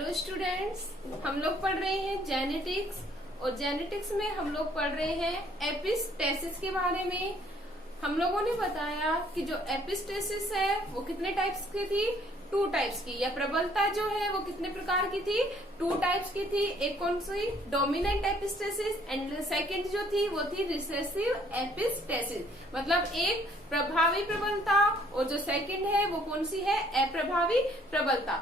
Hello students, हम लोग पढ़ रहे हैं जेनेटिक्स और जेनेटिक्स में हम लोग पढ़ रहे हैं एपिस्टेसिस के बारे में। हम लोगों ने बताया कि जो एपिस्टेसिस है वो कितने टाइप्स की थी, 2 टाइप्स की, या प्रबलता जो है वो कितने प्रकार की थी, 2 टाइप्स की थी। एक कौन सी, डोमिनेंट एपिस्टेसिस, एंड सेकंड जो थी वो थी रिसेसिव एपिस्टेसिस। मतलब एक प्रभावी प्रबलता और जो सेकंड है वो कौन सी है, अप्रभावी प्रबलता।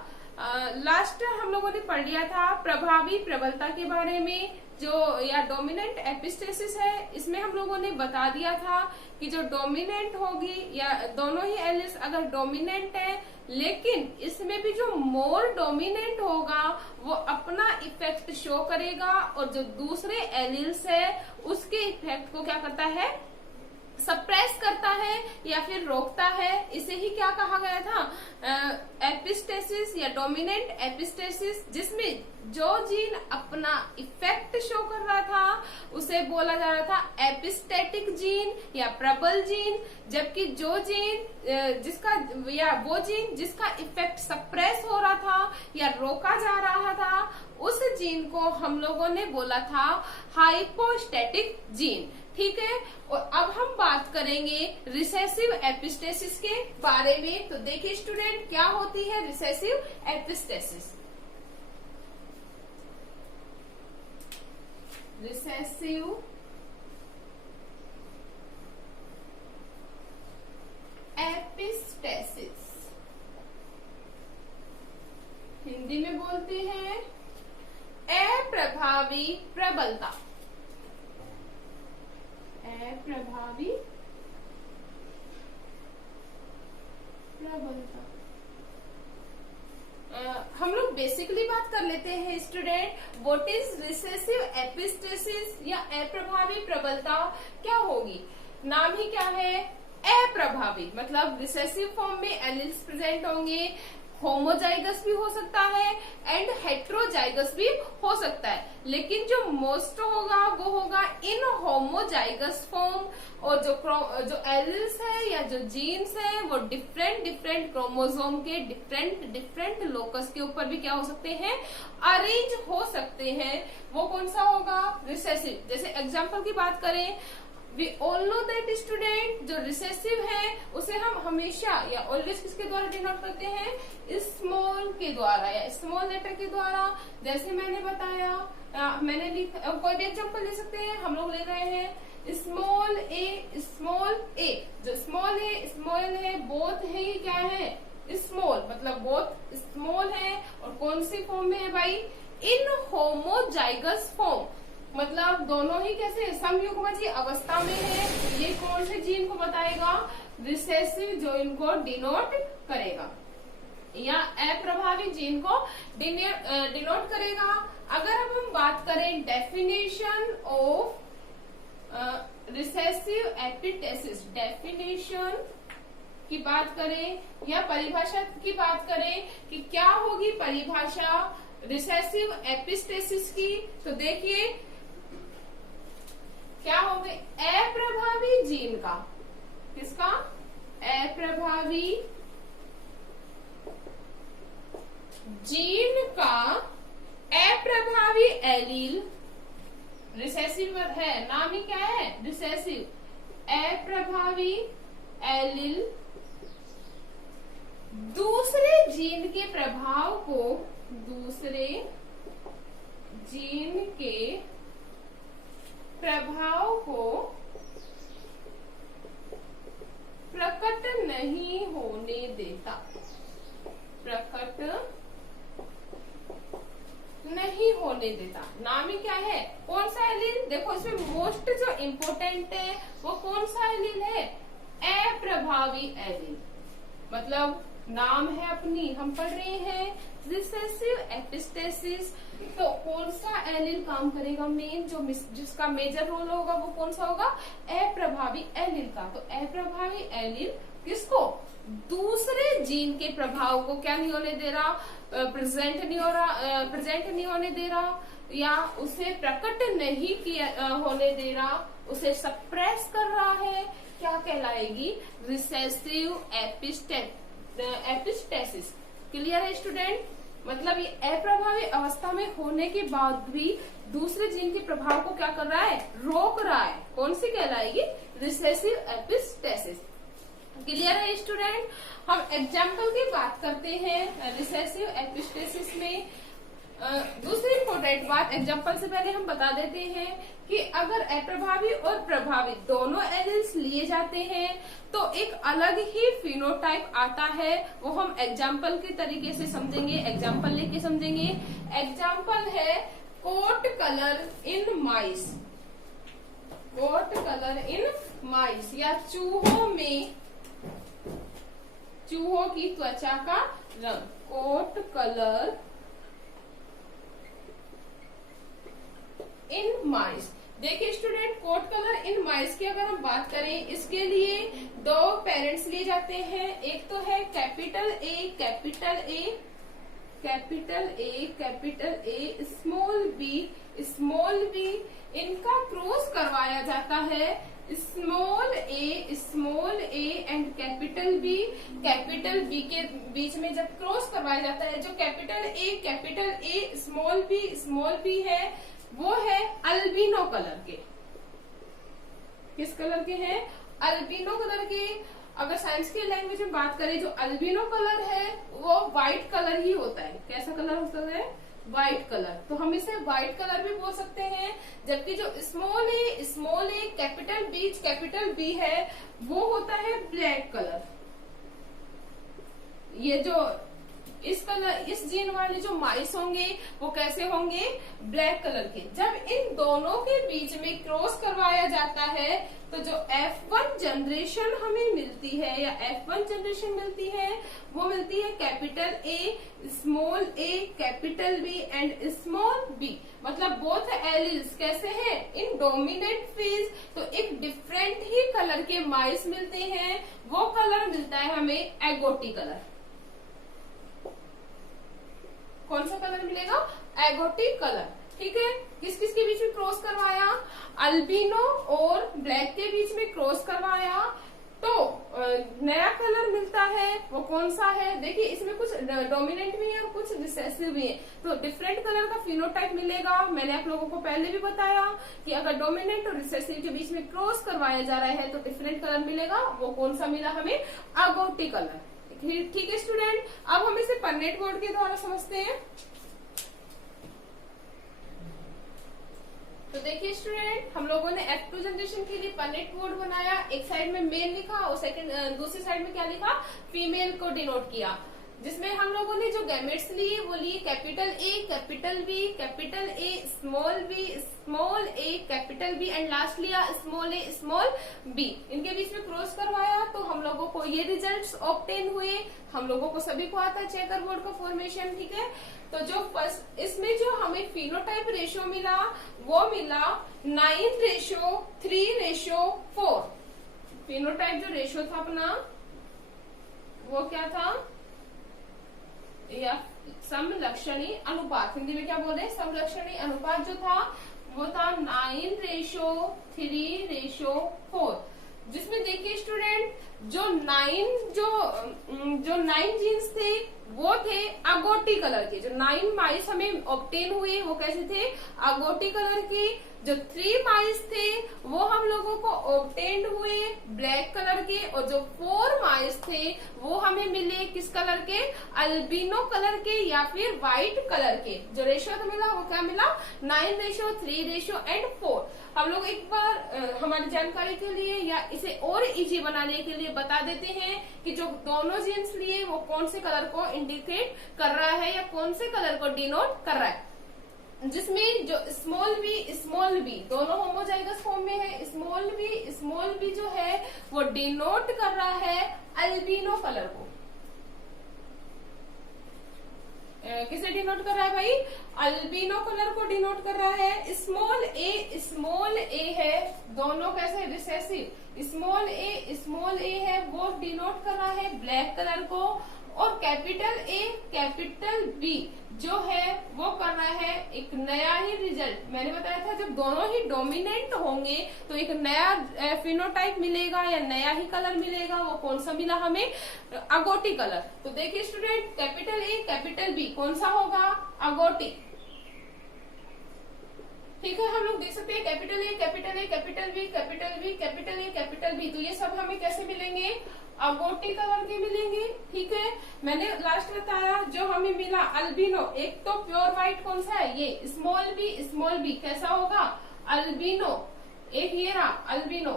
लास्ट हम लोगों ने पढ़ लिया था प्रभावी प्रबलता के बारे में, जो या डोमिनेंट एपिस्टेसिस है। इसमें हम लोगों ने बता दिया था कि जो डोमिनेंट होगी या दोनों ही एलिल्स अगर डोमिनेंट है, लेकिन इसमें भी जो मोर डोमिनेंट होगा वो अपना इफेक्ट शो करेगा और जो दूसरे एलिल्स है उसके इफेक्ट को क्या करता है, सप्रेस करता है या फिर रोकता है। इसे ही क्या कहा गया था, एपिस्टेसिस या डोमिनेंट एपिस्टेसिस, जिसमें जो जीन अपना इफेक्ट शो कर रहा था उसे बोला जा रहा था एपिस्टेटिक जीन या प्रबल जीन। जबकि जो जीन जिसका या वो जीन जिसका इफेक्ट सप्रेस हो रहा था या रोका जा रहा था, उस जीन को हम लोगों ने बोला था हाइपोस्टेटिक जीन। ठीक है, और अब हम बात करेंगे रिसेसिव एपिस्टेसिस के बारे में। तो देखिए स्टूडेंट, क्या होती है recessive epistasis. Recessive epistasis Hindi में बोलते हैं अप्रभावी प्रबलता। अप्रभावी प्रबलता। हम लोग बेसिकली बात कर लेते हैं student, what is recessive epistasis या अप्रभावी प्रबलता क्या होगी। नाम ही क्या है, अप्रभावी, मतलब रिसेसिव फॉर्म में एलिल्स प्रेजेंट होंगे, होमोजाइगस भी हो सकता है एंड हेट्रोजाइगस भी हो सकता है, लेकिन जो मोस्ट होगा वो होगा इन होमोजाइगस फॉर्म। और जो एलिल्स है या जो जीन्स है वो डिफरेंट क्रोमोसोम के डिफरेंट लोकस के ऊपर भी क्या हो सकते हैं, अरेंज हो सकते हैं। वो कौन सा होगा, रिसेसिव। जैसे एग्जाम्पल की बात करें, we all know that student, जो रिसेसिव है उसे हम हमेशा या ऑलवेज किसके द्वारा डिनोट करते हैं, स्मॉल के द्वारा या स्मॉल लेटर के द्वारा। जैसे मैंने बताया, कोई भी एग्जांपल ले सकते हैं, हम लोग ले रहे हैं स्मॉल ए। जो स्मॉल है बोथ है, ये क्या है, स्मॉल, मतलब बोथ स्मॉल है। और कौन सी फॉर्म में है भाई, इन होमोजाइगस फॉर्म, मतलब दोनों ही कैसे समयुग्मजी अवस्था में है। ये कौन से जीन को बताएगा, रिसेसिव, जो इनको डिनोट करेगा या अप्रभावी जीन को डिनोट करेगा। अगर अब हम बात करें definition of recessive epistasis, definition की बात करें या परिभाषा की बात करें कि क्या होगी परिभाषा रिसेसिव एपिस्टेसिस की, तो देखिए क्या होंगे, अप्रभावी जीन का, किसका, अप्रभावी जीन का अप्रभावी एलील, रिसेसिव है, नाम ही क्या है, रिसेसिव, अप्रभावी एलील दूसरे जीन के प्रभाव को, दूसरे जीन के प्रभाव को प्रकट नहीं होने देता, प्रकट नहीं होने देता। नाम ही क्या है, कौन सा एलील, देखो इसमें मोस्ट जो इम्पोर्टेंट है वो कौन सा एलील है, अप्रभावी एलील। मतलब नाम है अपनी, हम पढ़ रहे हैं रिसेसिव एपिस्टेसिस, तो कौन सा एलील काम करेगा, मेन जो जिसका मेजर रोल होगा वो कौन सा होगा, अप्रभावी एलील का। तो अप्रभावी एलील किसको, दूसरे जीन के प्रभाव को क्या नहीं होने दे रहा, प्रेजेंट नहीं होने दे रहा या उसे प्रकट नहीं किया होने दे रहा, उसे सप्रेस कर रहा है, क्या कहलाएगी, रिसेसिव एपिस्टेसिस। क्लियर है स्टूडेंट, मतलब ये अप्रभावी अवस्था में होने के बाद भी दूसरे जीन के प्रभाव को क्या कर रहा है, रोक रहा है। कौन सी कहलाएगी, रिसेसिव एपिस्टेसिस। क्लियर है स्टूडेंट। हम एग्जाम्पल की बात करते हैं रिसेसिव एपिस्टेसिस में। दूसरी इम्पोर्टेंट बात, एग्जाम्पल से पहले हम बता देते हैं कि अगर अप्रभावी और प्रभावी दोनों एलील्स लिए जाते हैं तो एक अलग ही फिनोटाइप आता है। वो हम एग्जाम्पल के तरीके से समझेंगे, एग्जाम्पल लेके समझेंगे। एग्जाम्पल है coat colour in mice, coat colour in mice, या चूहों की त्वचा का रंग, कोट कलर इन माइस। देखिए स्टूडेंट, कोट कलर इन माइस की अगर हम बात करें, इसके लिए दो पेरेंट्स लिए जाते हैं। एक तो है capital A, capital A, capital A, capital A, small B, small B. इनका क्रॉस करवाया जाता है, small A and capital B. Capital B के बीच में जब क्रॉस करवाया जाता है, जो कैपिटल ए स्मॉल बी है, वो है अल्बिनो कलर के। किस कलर के हैं, अल्बिनो कलर के। अगर साइंस की लैंग्वेज में बात करें, जो अल्बिनो कलर है वो व्हाइट कलर ही होता है। कैसा कलर होता है, व्हाइट कलर। तो हम इसे व्हाइट कलर भी बोल सकते हैं। जबकि जो स्मॉल ए कैपिटल बी है, वो होता है ब्लैक कलर। ये जो इस जीन वाले जो माइस होंगे वो कैसे होंगे, ब्लैक कलर के। जब इन दोनों के बीच में क्रॉस करवाया जाता है तो जो F1 जनरेशन हमें मिलती है, या F1 जनरेशन मिलती है, वो मिलती है capital A, capital B and small B. मतलब बोथ एलील्स कैसे हैं, इन डोमिनेंट फेज। तो एक डिफरेंट ही कलर के माइस मिलते हैं। वो कलर मिलता है हमें एगोटी कलर। कौन सा कलर मिलेगा, एगोटिक कलर। ठीक है, किस किस के बीच में क्रॉस करवाया, अल्बिनो और ब्लैक के बीच में क्रॉस करवाया, तो नया कलर मिलता है। वो कौन सा है, देखिए इसमें कुछ डोमिनेंट भी है और कुछ रिसेसिव भी है। तो डिफरेंट कलर का फिनोटाइप मिलेगा। मैंने आप लोगों को पहले भी बताया कि अगर डोमिनेंट और रिसेसिव के बीच में क्रॉस करवाया जा रहा है तो डिफरेंट कलर मिलेगा। वो कौन सा मिला हमें, एगोटिक कलर। ठीक है स्टूडेंट, अब हम इसे पर्नेट बोर्ड के द्वारा समझते हैं। तो देखिए स्टूडेंट, हम लोगों ने F2 जनरेशन के लिए पर्नेट बोर्ड बनाया। एक साइड में मेल लिखा और दूसरी साइड में क्या लिखा, फीमेल को डिनोट किया। जिसमें हम लोगों ने जो गैमेट्स लिए वो लिए capital A, capital B, capital A, small B, small A, capital B and last लिया स्मॉल ए, स्मॉल बी। इनके बीच में क्रॉस करवाया तो हम लोगों को ये रिजल्ट्स ऑब्टेन हुए। हम लोगों को सभी को आता है चेकर बोर्ड का फॉर्मेशन। ठीक है, तो जो फर्स्ट इसमें जो हमें फिनोटाइप रेशियो मिला वो मिला 9:3:4। फिनोटाइप जो रेशियो था अपना वो क्या था, या समलक्षणी अनुपात, हिंदी में क्या बोले, समलक्षणी अनुपात जो था वो था 9:3:4। जिसमें देखिए स्टूडेंट, जो 9 जीन्स थे वो थे अगोटी कलर के। जो 9 माइस हमें ऑब्टेन हुए वो कैसे थे, अगोटी कलर के। जो 3 माइस थे वो हम लोगों को ऑब्टेन हुए ब्लैक कलर के। और जो 4 माइस थे वो हमें मिले किस कलर के, अल्बिनो कलर के या फिर व्हाइट कलर के। जो रेशियो तो मिला वो क्या मिला, 9:3:4। हम लोग एक बार हमारी जानकारी के लिए या इसे और इजी बनाने के लिए बता देते हैं कि जो दोनों जीन्स लिए वो कौन से कलर को इंडिकेट कर रहा है या कौन से कलर को डिनोट कर रहा है। जिसमें जो स्मॉल बी दोनों होमोजाइगस फॉर्म में है। स्मॉल बी जो है वो डिनोट कर रहा है अल्बिनो कलर को। किसे डिनोट कर रहा है भाई, अल्बिनो कलर को डिनोट कर रहा है। स्मॉल ए है, दोनों कैसे रिसेसिव। स्मॉल ए है वो डिनोट कर रहा है ब्लैक कलर को। और कैपिटल बी जो है वो कर रहा है एक नया ही रिजल्ट। मैंने बताया था जब दोनों ही डोमिनेंट होंगे तो एक नया फिनोटाइप मिलेगा या नया ही कलर मिलेगा। वो कौन सा मिला हमें? Agouti colour. तो देखिए student, capital A capital B कौन सा होगा? अगोटी। ठीक है, हम लोग देख सकते हैं capital A capital A capital B capital B capital A capital B. तो ये सब हमें कैसे मिलेंगे? अगोटी कलर के मिलेंगे। ठीक है, मैंने लास्ट बताया जो हमें मिला अल्बिनो। एक तो प्योर व्हाइट कौन सा है? ये स्मॉल बी कैसा होगा? अल्बिनो। एक ये रहा अल्बिनो,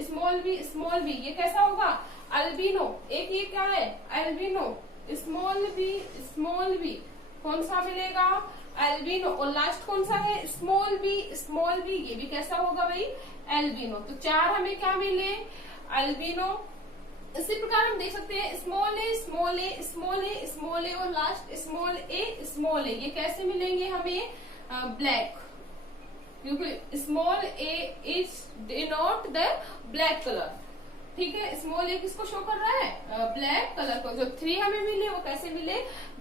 स्मॉल बी ये कैसा होगा? अल्बिनो। एक ये क्या है? अल्बिनो। स्मॉल बी कौन सा मिलेगा? एल्बिनो। और लास्ट कौन सा है? स्मॉल बी ये भी कैसा होगा भाई? एल्बिनो। तो चार हमें क्या मिले? एल्बिनो। इसी प्रकार हम देख सकते हैं स्मॉल ए और लास्ट स्मॉल ए ये कैसे मिलेंगे हमें? ब्लैक, क्योंकि small A is denote the black colour. ठीक है, स्मॉल ए किसको शो कर रहा है? ब्लैक कलर को। जो 3 हमें मिले वो कैसे मिले?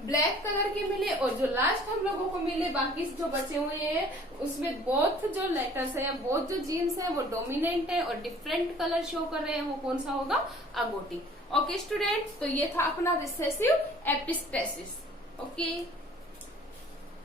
ब्लैक कलर के मिले। और जो लास्ट हम लोगों को मिले बाकी जो बचे हुए हैं उसमें बोथ जो लेटर्स है, बोथ जो जीन्स है वो डोमिनेंट है और डिफरेंट कलर शो कर रहे हैं। वो कौन सा होगा? अगोटी। ओके स्टूडेंट्स, तो ये था अपना रिसेसिव एपिस्टेसिस। ओके।